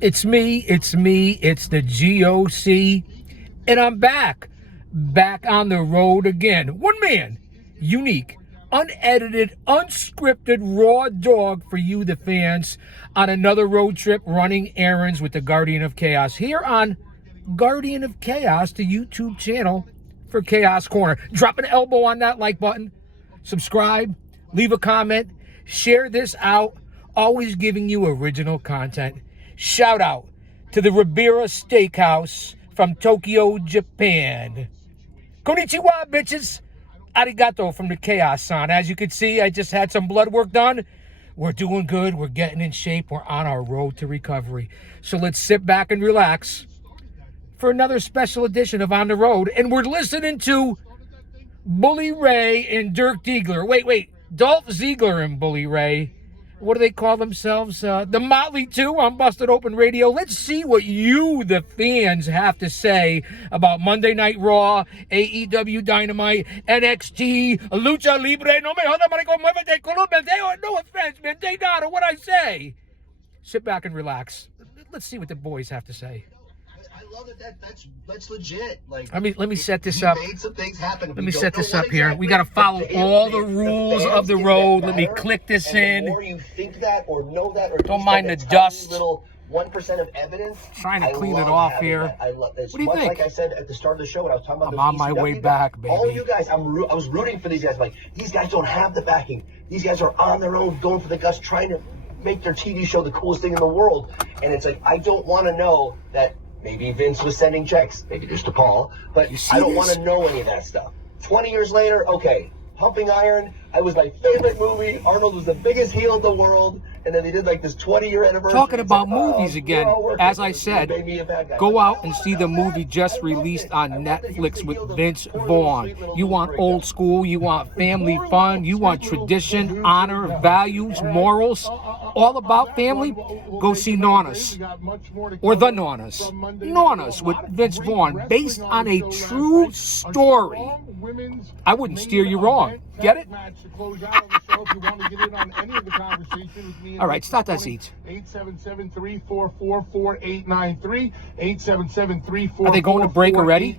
It's me, it's the GOC, and I'm back on the road again. One man, unique, unedited, unscripted, raw dog for you, the fans, on another road trip running errands with the Guardian of Chaos here on Guardian of Chaos, the YouTube channel for Chaos Corner. Drop an elbow on that like button, subscribe, leave a comment, share this out, always giving you original content. Shout out to the Ribera Steakhouse from Tokyo, Japan. Konnichiwa, bitches. Arigato from the Chaos-san. As you can see, I just had some blood work done. We're doing good. We're getting in shape. We're on our road to recovery. So let's sit back and relax for another special edition of On the Road. And we're listening to Bully Ray and Dirk Diggler. Wait. Dolph Ziggler and Bully Ray. What do they call themselves? The Motley 2 on Busted Open Radio. Let's see what you, the fans, have to say about Monday Night Raw, AEW Dynamite, NXT, Lucha Libre. No me jodas, marico, muévete, Colombian. No offense, man. They know what I say. Sit back and relax. Let's see what the boys have to say. I love it. That's legit. Like, let me set this up. Made some things happen. Let me set this up here. We got to follow all the rules of the road. Let me click this in. The more you think that or know that, or don't mind the dust. Little 1% of evidence. Trying to clean it off here. I love this. What do you think? Like I said at the start of the show when I was talking about, I'm on my way back, baby. All you guys, I was rooting for these guys. Like, these guys don't have the backing. These guys are on their own, going for the guts, trying to make their TV show the coolest thing in the world. And it's like, I don't want to know that. Maybe Vince was sending checks, maybe just to Paul, but I don't want to know any of that stuff. 20 years later, okay, Pumping Iron, it was my favorite movie. Arnold was the biggest heel in the world, and then they did like this 20-year anniversary. Talking about movies again, as I said, go out and see the movie just released on Netflix with Vince Vaughn. You want old school, you want family fun, you want tradition, honor, values, morals, all about family? Go see Naunas, or The Naunas. Naunas with Vince Vaughn, based on a true story. I wouldn't steer you wrong. Get it? All right, start that seat. 877-344-4893. 877-344-4893. Are they going to break already?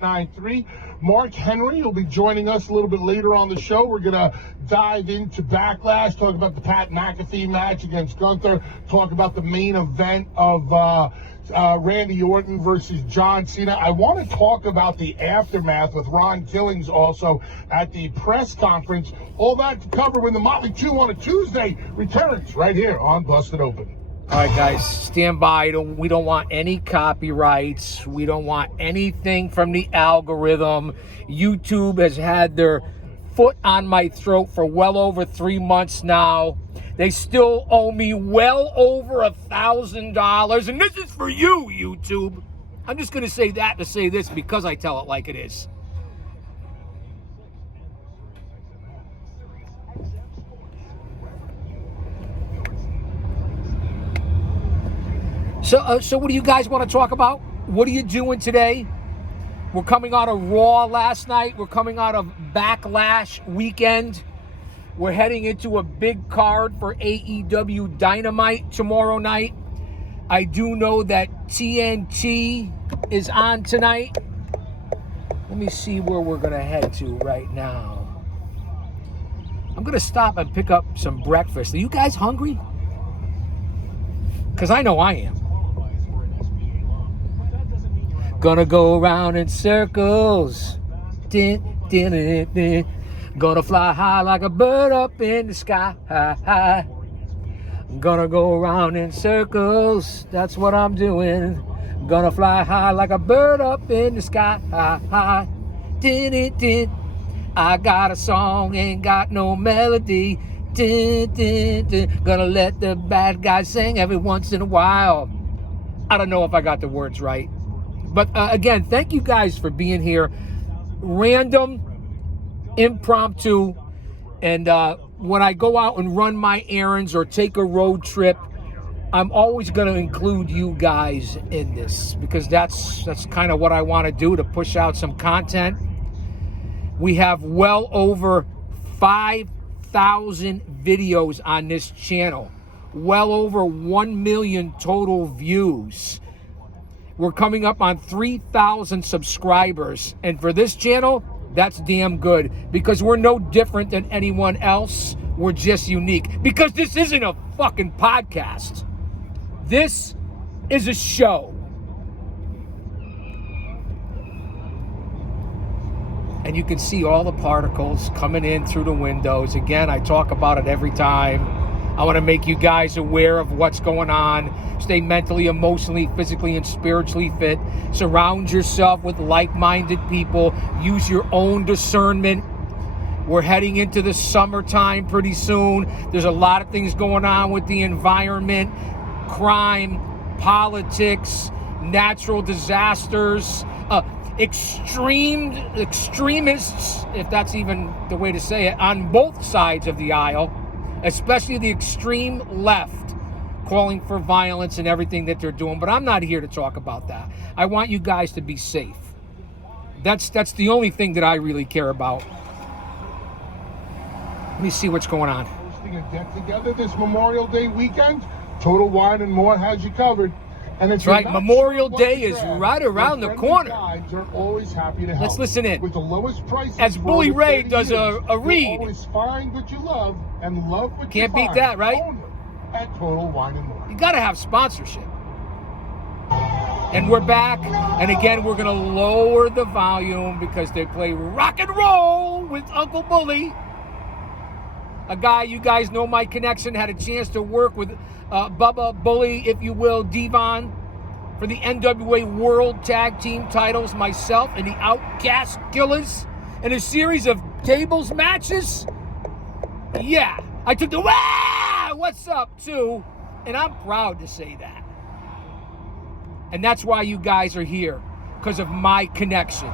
Mark Henry will be joining us a little bit later on the show. We're going to dive into Backlash, talk about the Pat McAfee match against Gunther, talk about the main event of Randy Orton versus John Cena. I want to talk about the aftermath with Ron Killings also at the press conference. All that to cover when the Motley 2 on a Tuesday returns right here on Busted Open. All right, guys, stand by. We don't want any copyrights. We don't want anything from the algorithm. YouTube has had their foot on my throat for well over 3 months now. They still owe me well over $1,000. And this is for you, YouTube. I'm just going to say that to say this because I tell it like it is. So what do you guys want to talk about? What are you doing today? We're coming out of Raw last night. We're coming out of Backlash weekend. We're heading into a big card for AEW Dynamite tomorrow night. I do know that TNT is on tonight. Let me see where we're going to head to right now. I'm going to stop and pick up some breakfast. Are you guys hungry? Because I know I am. Gonna go around in circles. Din, din, din, din. Gonna fly high like a bird up in the sky. Gonna go around in circles. That's what I'm doing. Gonna fly high like a bird up in the sky. Din, din, din. I got a song, ain't got no melody. Din, din, din. Gonna let the bad guys sing every once in a while. I don't know if I got the words right. But again, thank you guys for being here. Random, impromptu, and when I go out and run my errands or take a road trip, I'm always going to include you guys in this because that's kind of what I want to do, to push out some content. We have well over 5,000 videos on this channel. well over 1 million total views. We're coming up on 3,000 subscribers. And for this channel, that's damn good, because we're no different than anyone else. We're just unique, because this isn't a fucking podcast. This is a show. And you can see all the particles coming in through the windows. Again, I talk about it every time. I want to make you guys aware of what's going on. Stay mentally, emotionally, physically, and spiritually fit. Surround yourself with like-minded people. Use your own discernment. We're heading into the summertime pretty soon. There's a lot of things going on with the environment, crime, politics, natural disasters, extremists, if that's even the way to say it, on both sides of the aisle, especially the extreme left, calling for violence and everything that they're doing. But I'm not here to talk about that. I want you guys to be safe. That's the only thing that I really care about. Let me see what's going on. Hosting a get-together this Memorial Day weekend. Total Wine and More has you covered. And it's right. Memorial Day is right around the corner. Guides are always happy to help. Let's listen in. With the lowest prices as Bully Ray does years, a read. Always find what you love and love what Can't you beat that, right? Only at Total Wine and More. You got to have sponsorship. And we're back. And again, we're going to lower the volume because they play rock and roll with Uncle Bully. A guy, you guys know my connection, had a chance to work with Bubba Bully, if you will, Devon, for the NWA World Tag Team titles, myself and the Outcast Killers, in a series of tables matches. Yeah, I took the what's up too, and I'm proud to say that. And that's why you guys are here, because of my connection.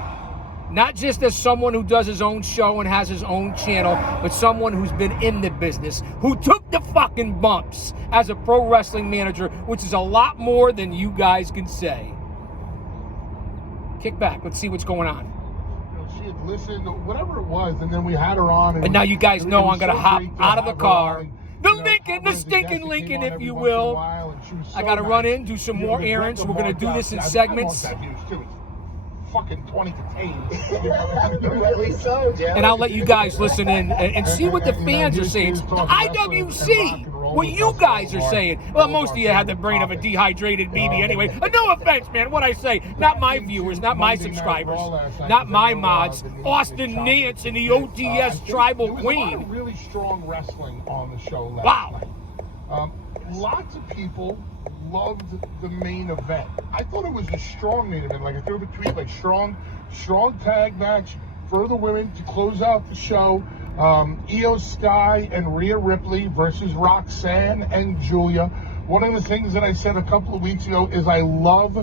Not just as someone who does his own show and has his own channel, but someone who's been in the business, who took the fucking bumps as a pro wrestling manager, which is a lot more than you guys can say. Kick back. Let's see what's going on. She had listened, whatever it was, and then we had her on. And now you guys know I'm going to hop out of the car. The Lincoln, the stinking Lincoln, if you will. I got to run in, do some more errands. We're going to do this in segments. Fucking 20 contained. Rightly so, Jerry. And I'll let you guys listen in and see what the fans are saying. The IWC, what you guys are saying. Well, most of you have the brain of a dehydrated baby anyway. No offense, man, what I say. Not my viewers, not my subscribers, not my mods. Austin Nance and the OTS Tribal Queen. There was a lot of really strong wrestling on the show last night. Lots of people loved the main event. I thought it was a strong main event. Like I threw a tweet, like strong tag match for the women to close out the show. Io Sky and Rhea Ripley versus Roxanne and Julia. One of the things that I said a couple of weeks ago is I love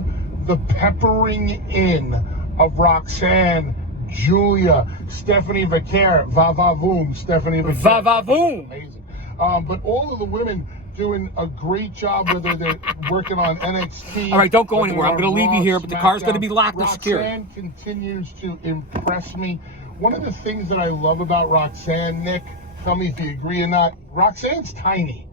the peppering in of Roxanne, Julia, Stephanie Vaquer, Va-Va-Voom, Stephanie Vaquer. Va-Va-Voom. Amazing. But all of the women doing a great job, whether they're working on NXT. All right, don't go anywhere. I'm going to leave you here, but the car's going to be locked and secured. Roxanne continues to impress me. One of the things that I love about Roxanne, Nick, tell me if you agree or not, Roxanne's tiny.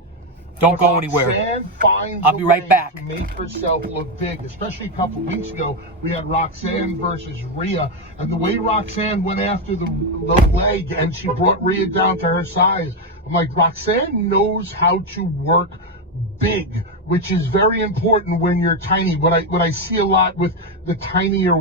Don't go anywhere. Roxanne finds I'll be right back. to make herself look big, especially a couple of weeks ago. We had Roxanne versus Rhea, and the way Roxanne went after the leg and she brought Rhea down to her size. I'm like, Roxanne knows how to work big, which is very important when you're tiny. What I see a lot with the tinier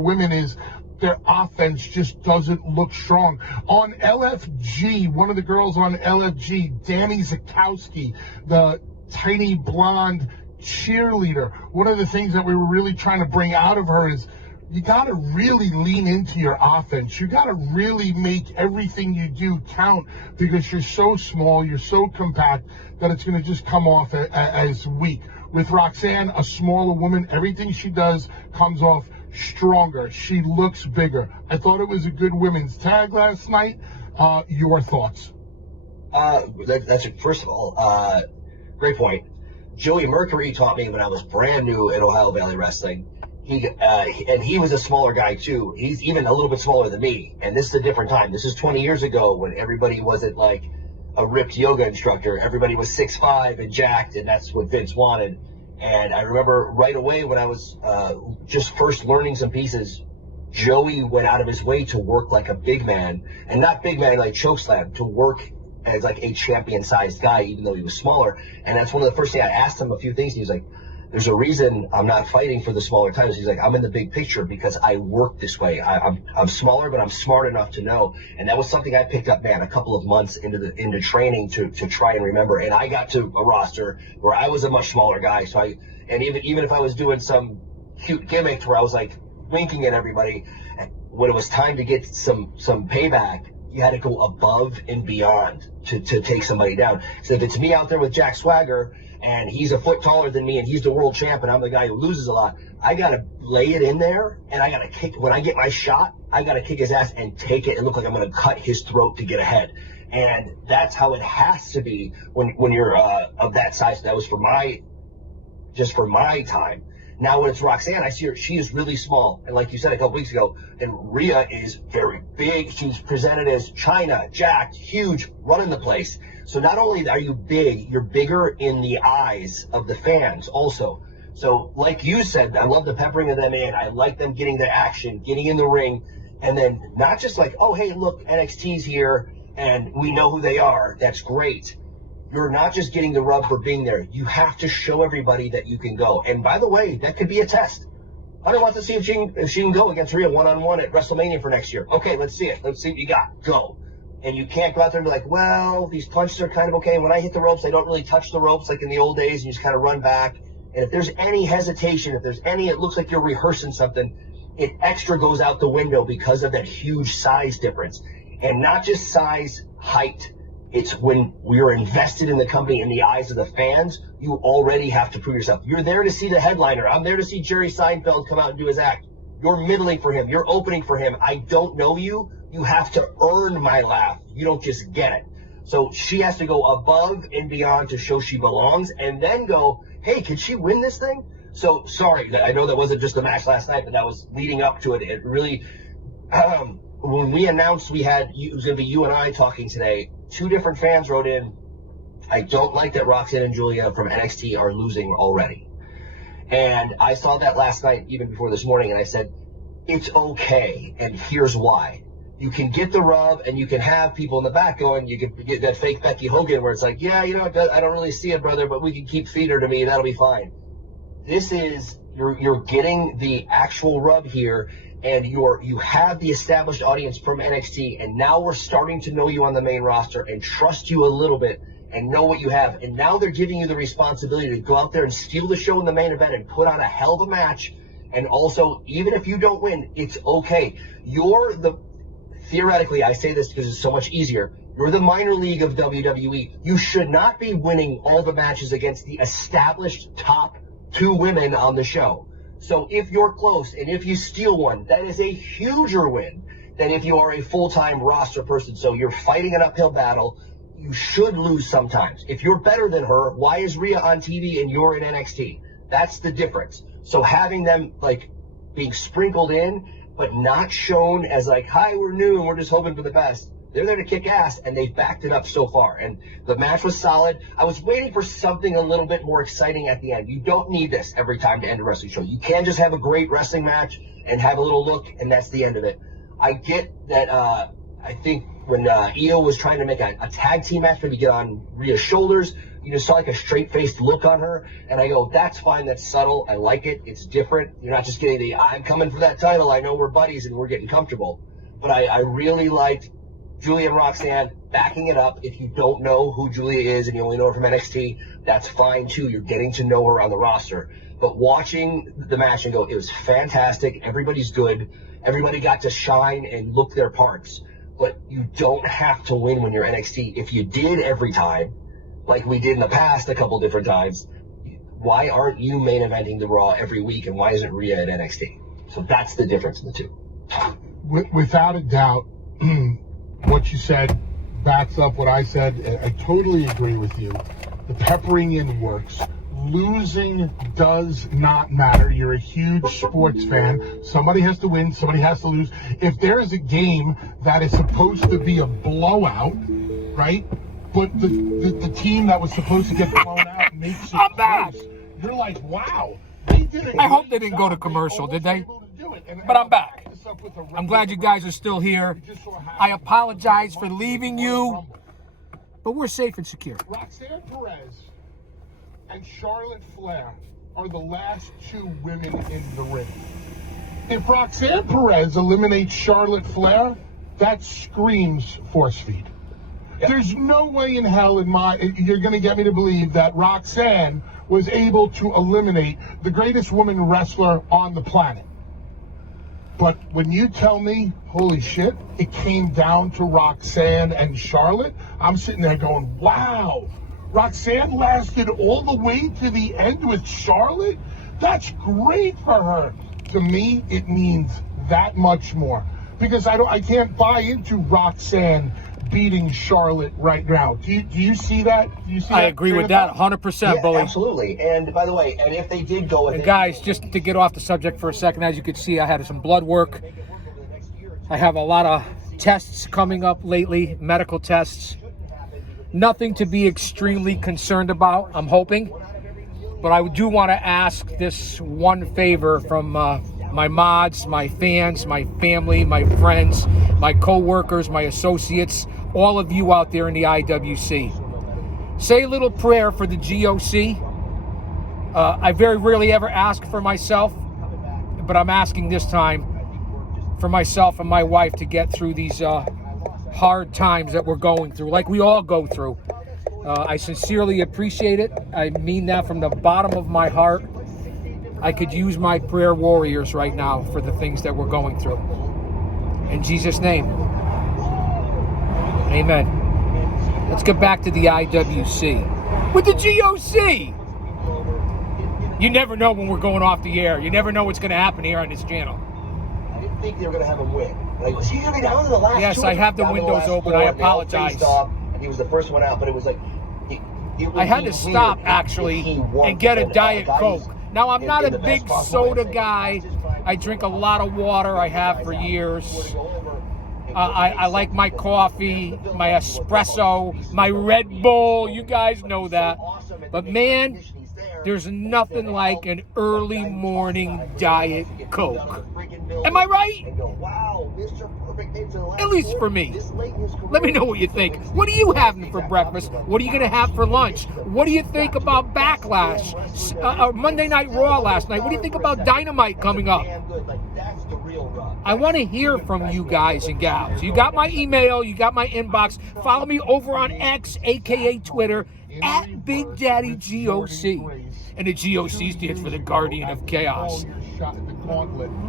women is their offense just doesn't look strong. On LFG, one of the girls on LFG, Danny Zakowski, the tiny blonde cheerleader, one of the things that we were really trying to bring out of her is you got to really lean into your offense. You got to really make everything you do count, because you're so small, you're so compact that it's going to just come off as weak. With Roxanne, a smaller woman, everything she does comes off stronger. She looks bigger. I thought it was a good women's tag last night. Your thoughts? First of all, great point. Joey Mercury taught me when I was brand new in Ohio Valley Wrestling. He was a smaller guy too. He's even a little bit smaller than me. And this is a different time. This is 20 years ago when everybody wasn't like a ripped yoga instructor. Everybody was 6'5" and jacked, and that's what Vince wanted. And I remember right away when I was just first learning some pieces, Joey went out of his way to work like a big man, and not big man like chokeslam, to work as like a champion-sized guy, even though he was smaller. And that's one of the first things I asked him a few things. He was like, there's a reason I'm not fighting for the smaller titles. He's like, I'm in the big picture because I work this way. I'm smaller, but I'm smart enough to know. And that was something I picked up, man, a couple of months into training to try and remember. And I got to a roster where I was a much smaller guy. So even if I was doing some cute gimmick where I was like winking at everybody, when it was time to get some payback, you had to go above and beyond to take somebody down. So if it's me out there with Jack Swagger, and he's a foot taller than me, and he's the world champ, and I'm the guy who loses a lot, I got to lay it in there, and I got to kick. When I get my shot, I got to kick his ass and take it and look like I'm going to cut his throat to get ahead. And that's how it has to be when you're of that size. That was for my time. Now when it's Roxanne, I see her, she is really small. And like you said a couple weeks ago, and Rhea is very big. She's presented as China, jacked, huge, running the place. So not only are you big, you're bigger in the eyes of the fans also. So like you said, I love the peppering of them in. I like them getting their action, getting in the ring, and then not just like, oh, hey, look, NXT's here, and we know who they are. That's great. You're not just getting the rub for being there. You have to show everybody that you can go. And by the way, that could be a test. Hunter wants to see if she can go against Rhea one-on-one at WrestleMania for next year. Okay, let's see it. Let's see what you got. Go. And you can't go out there and be like, well, these punches are kind of okay. When I hit the ropes, I don't really touch the ropes like in the old days, and you just kind of run back. And if there's any hesitation, it looks like you're rehearsing something, it extra goes out the window because of that huge size difference. And not just size, height. It's when we're invested in the company in the eyes of the fans, you already have to prove yourself. You're there to see the headliner. I'm there to see Jerry Seinfeld come out and do his act. You're middling for him. You're opening for him. I don't know you. You have to earn my laugh. You don't just get it. So she has to go above and beyond to show she belongs, and then go, hey, can she win this thing? So sorry, I know that wasn't just a match last night, but that was leading up to it. It really, when we announced it was going to be you and I talking today, 2 different fans wrote in, I don't like that Roxanne and Julia from NXT are losing already. And I saw that last night, even before this morning, and I said, it's okay, and here's why. You can get the rub, and you can have people in the back going, you can get that fake Becky Hogan where it's like, yeah, you know, I don't really see it, brother, but we can keep feed her to me, that'll be fine. This is, you're getting the actual rub here, and you have the established audience from NXT, and now we're starting to know you on the main roster and trust you a little bit and know what you have. And now they're giving you the responsibility to go out there and steal the show in the main event and put on a hell of a match. And also, even if you don't win, it's okay. Theoretically, I say this because it's so much easier. You're the minor league of WWE. You should not be winning all the matches against the established top 2 women on the show. So if you're close and if you steal one, that is a huger win than if you are a full-time roster person. So you're fighting an uphill battle. You should lose sometimes. If you're better than her, why is Rhea on TV and you're in NXT? That's the difference. So having them like being sprinkled in, but not shown as like, hi, we're new and we're just hoping for the best. They're there to kick ass, and they've backed it up so far. And the match was solid. I was waiting for something a little bit more exciting at the end. You don't need this every time to end a wrestling show. You can just have a great wrestling match and have a little look, and that's the end of it. I get that I think when Io was trying to make a tag team match, maybe get on Rhea's shoulders, you just saw like a straight-faced look on her, and I go, that's fine, that's subtle, I like it, it's different. You're not just getting I'm coming for that title, I know we're buddies and we're getting comfortable. But I really liked Julia and Roxanne backing it up. If you don't know who Julia is and you only know her from NXT, that's fine too. You're getting to know her on the roster. But watching the match and go, it was fantastic, everybody's good, everybody got to shine and look their parts. But you don't have to win when you're NXT. If you did every time, like we did in the past a couple different times, why aren't you main eventing the Raw every week, and why isn't Rhea at NXT? So that's the difference in the two. Without a doubt, what you said backs up what I said. I totally agree with you. The peppering in works. Losing does not matter. You're a huge sports fan. Somebody has to win. Somebody has to lose. If there is a game that is supposed to be a blowout, right? but the team that was supposed to get blown out makes it I'm back. close. You're like, wow. They did I hope they didn't go to commercial, did they? But I'm back. I'm glad you guys are still here. I apologize for leaving you, but we're safe and secure. Roxanne Perez and Charlotte Flair are the last two women in the ring. If Roxanne Perez eliminates Charlotte Flair, that screams force feed. Yep. There's no way in hell you're going to get me to believe that Roxanne was able to eliminate the greatest woman wrestler on the planet. But when you tell me, holy shit, it came down to Roxanne and Charlotte, I'm sitting there going, wow, Roxanne lasted all the way to the end with Charlotte? That's great for her. To me, it means that much more. Because I can't buy into Roxanne beating Charlotte right now. Do you see that? Do you see I that agree train with of that thought? 100%, Yeah, Bully. absolutely. And by the way, and if they did go with And it, guys, just to get off the subject for a second, as you can see, I had some blood work. I have a lot of tests coming up lately, medical tests. Nothing to be extremely concerned about, I'm hoping. But I do want to ask this one favor from my mods, my fans, my family, my friends, my co-workers, my associates, all of you out there in the IWC. Say a little prayer for the GOC. I very rarely ever ask for myself, but I'm asking this time for myself and my wife to get through these hard times that we're going through, like we all go through. I sincerely appreciate it. I mean that from the bottom of my heart. I could use my prayer warriors right now for the things that we're going through. In Jesus' name, amen. Let's get back to the IWC. With the GOC! You never know when we're going off the air. You never know what's going to happen here on this channel. I didn't think they were going to have him win. Like, was he going to be down to the last Yes, two? I have the Down to windows last open. four, I and they all apologize. faced off, and he was the first one out, but it was like... I had to stop, actually, and get a Diet Coke. Now, I'm not a big soda guy. I drink a lot of water. I have for years. I like my coffee, my espresso, my Red Bull. You guys know that. But, man, there's nothing like an early morning Diet Coke. Am I right? At least for me. Let me know what you think. What are you having for breakfast? What are you going to have for lunch? What do you think about Backlash? Monday Night Raw last night. What do you think about Dynamite coming up? I want to hear from you guys and gals. You got my email. You got my inbox. Follow me over on X, a.k.a. Twitter, at Big Daddy GOC. And the GOC stands for the Guardian of Chaos.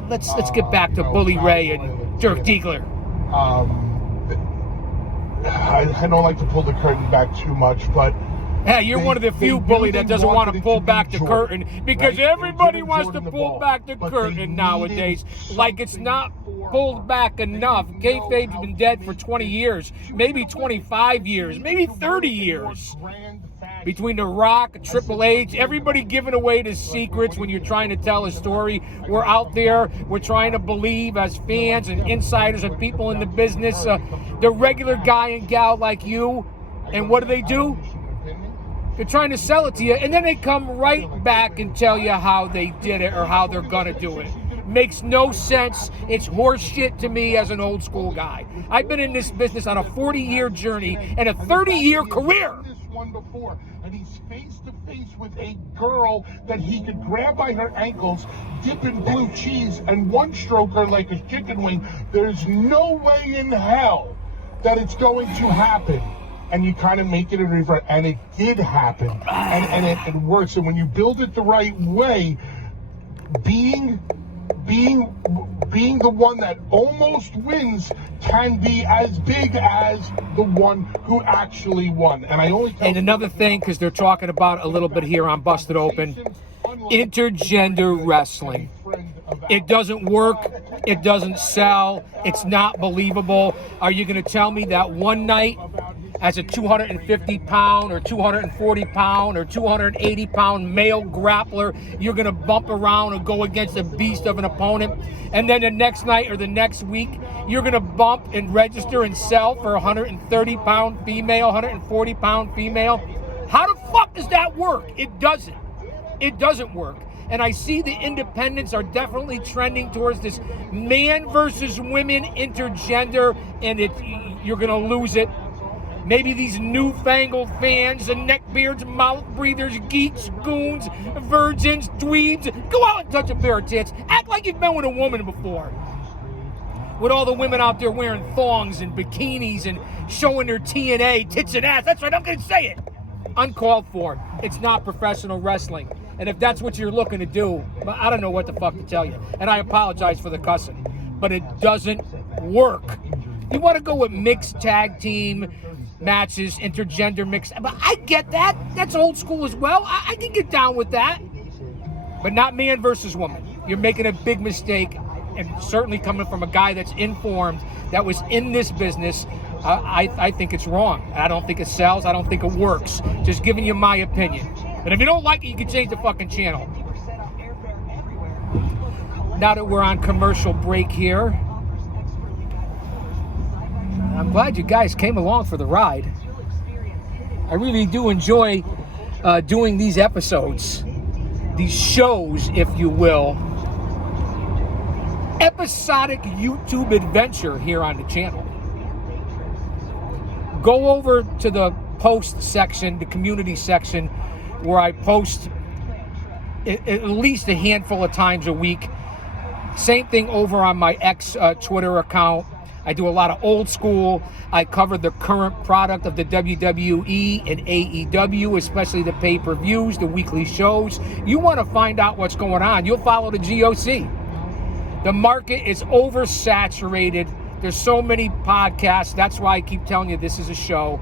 Let's get back to Bully Ray and Dirk Diegler. I don't like to pull the curtain back too much, but Hey, you're one of the few, Bully, that doesn't want to pull back the curtain, because everybody wants to pull back the curtain nowadays, like it's not pulled back enough. Kayfabe's been dead for 20 years, maybe 25 years, maybe 30 years. Between The Rock, Triple H, everybody giving away the secrets when you're trying to tell a story. We're out there, we're trying to believe as fans and insiders and people in the business, the regular guy and gal like you. And what do? They're trying to sell it to you, and then they come right back and tell you how they did it or how they're gonna do it. Makes no sense. It's horse shit to me as an old school guy. I've been in this business on a 40-year journey and a 30-year career. Before, and he's face to face with a girl that he could grab by her ankles, dip in blue cheese, and one stroke her like a chicken wing. There's no way in hell that it's going to happen. And you kind of make it a river, and it did happen, and it works. And when you build it the right way, being the one that almost wins can be as big as the one who actually won. And I only tell another thing, because they're talking about a little bit here on Busted Open, intergender wrestling. It doesn't work. It doesn't sell. It's not believable. Are you going to tell me that one night as a 250 pound or 240 pound or 280 pound male grappler. You're going to bump around and go against a beast of an opponent. And then the next night or the next week, you're going to bump and register and sell for 130 pound female, 140 pound female. How the fuck does that work? It doesn't. It doesn't work. And I see the independents are definitely trending towards this man versus women intergender, and you're going to lose it. Maybe these newfangled fans, the neckbeards, mouth breathers, geeks, goons, virgins, dweebs, go out and touch a pair of tits. Act like you've been with a woman before. With all the women out there wearing thongs and bikinis and showing their TNA, tits and ass. That's right, I'm going to say it. Uncalled for. It's not professional wrestling. And if that's what you're looking to do, I don't know what the fuck to tell you. And I apologize for the cussing. But it doesn't work. You want to go with mixed tag team matches, intergender mixed. But I get that. That's old school as well. I can get down with that. But not man versus woman. You're making a big mistake. And certainly coming from a guy that's informed, that was in this business, I think it's wrong. I don't think it sells. I don't think it works. Just giving you my opinion. And if you don't like it, you can change the fucking channel. Now that we're on commercial break here, I'm glad you guys came along for the ride. I really do enjoy doing these episodes, these shows, if you will. Episodic YouTube adventure here on the channel. Go over to the post section, the community section, where I post at least a handful of times a week. Same thing over on my Twitter account. I do a lot of old school. I cover the current product of the WWE and AEW, especially the pay-per-views, the weekly shows. You want to find out what's going on, you'll follow the GOC. The market is oversaturated. There's so many podcasts. That's why I keep telling you this is a show.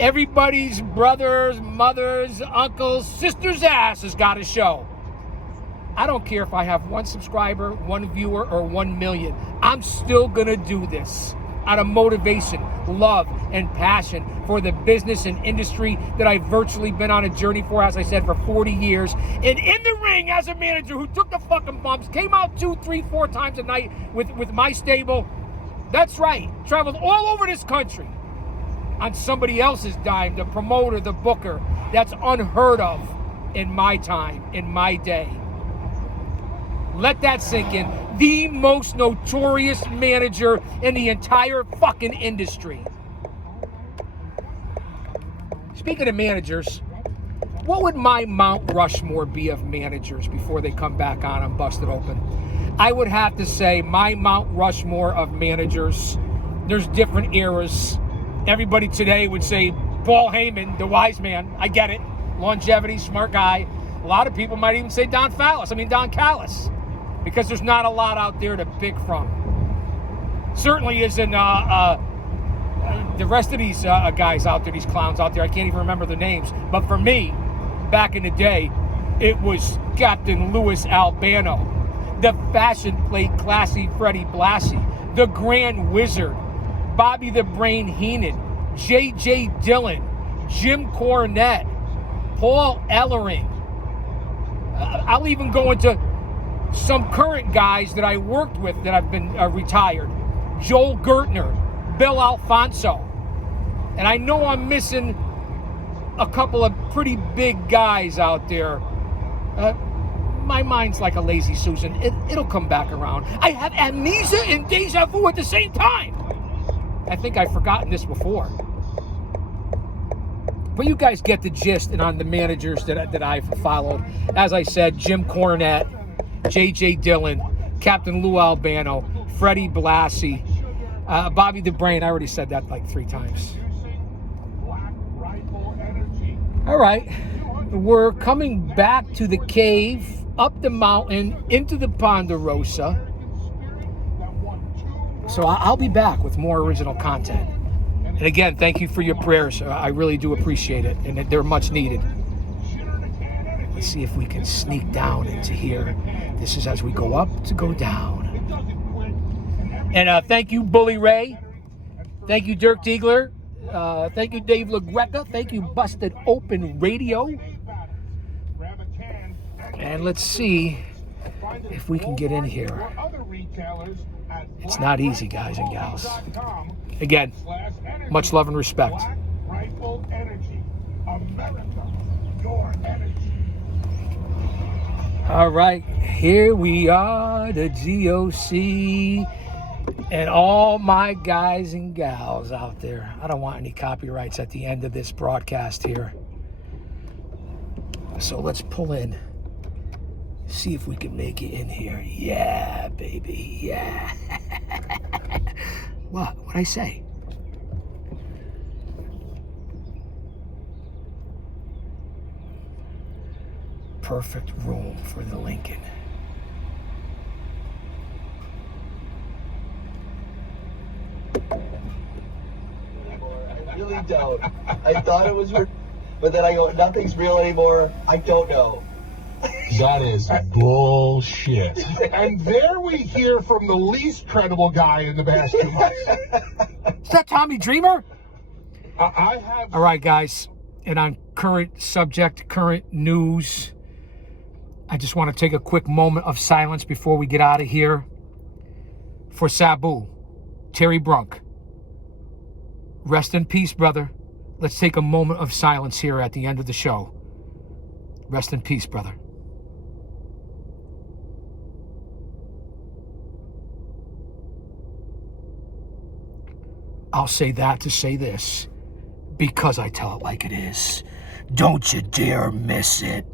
Everybody's brothers, mothers, uncles, sister's ass has got a show. I don't care if I have 1 subscriber, 1 viewer, or 1 million. I'm still going to do this out of motivation, love, and passion for the business and industry that I've virtually been on a journey for, as I said, for 40 years. And in the ring, as a manager who took the fucking bumps, came out 2, 3, 4 times a night with my stable. That's right. Traveled all over this country on somebody else's dime, the promoter, the booker. That's unheard of in my time, in my day. Let that sink in. The most notorious manager in the entire fucking industry. Speaking of managers, what would my Mount Rushmore be of managers before they come back on and busted open? I would have to say my Mount Rushmore of managers, there's different eras. Everybody today would say Paul Heyman, the wise man. I get it. Longevity, smart guy. A lot of people might even say Don Callis. Because there's not a lot out there to pick from. Certainly isn't the rest of these guys out there, these clowns out there. I can't even remember their names. But for me, back in the day, it was Captain Louis Albano, the fashion plate classy Freddie Blassie, the Grand Wizard, Bobby the Brain Heenan, J.J. Dillon, Jim Cornette, Paul Ellering. I'll even go into some current guys that I worked with that have been retired. Joel Gertner, Bill Alfonso. And I know I'm missing a couple of pretty big guys out there. My mind's like a lazy Susan. It'll come back around. I have amnesia and deja vu at the same time. I think I've forgotten this before. But you guys get the gist and on the managers that I've followed. As I said, Jim Cornette, J.J. Dillon, Captain Lou Albano, Freddie Blassie, Bobby the Brain. I already said that like 3 times. All right. We're coming back to the cave, up the mountain, into the Ponderosa. So I'll be back with more original content. And again, thank you for your prayers. I really do appreciate it, and they're much needed. Let's see if we can sneak down into here. This is as we go up to go down. And thank you, Bully Ray. Thank you, Dirk Diegler. Thank you, Dave LaGreca. Thank you, Busted Open Radio. And let's see if we can get in here. It's not easy, guys and gals. Again, much love and respect. Rifle Energy. America, your energy. All right, here we are, the GOC, and all my guys and gals out there. I don't want any copyrights at the end of this broadcast here. So let's pull in, see if we can make it in here. Yeah, baby, yeah. What'd I say? Perfect room for the Lincoln. I really don't. I thought it was real, but then I go, nothing's real anymore. I don't know. That is bullshit. And there we hear from the least credible guy in the basketball. Is that Tommy Dreamer? I have. All right, guys. And on current subject, current news, I just want to take a quick moment of silence before we get out of here for Sabu, Terry Brunk. Rest in peace, brother. Let's take a moment of silence here at the end of the show. Rest in peace, brother. I'll say that to say this, because I tell it like it is. Don't you dare miss it.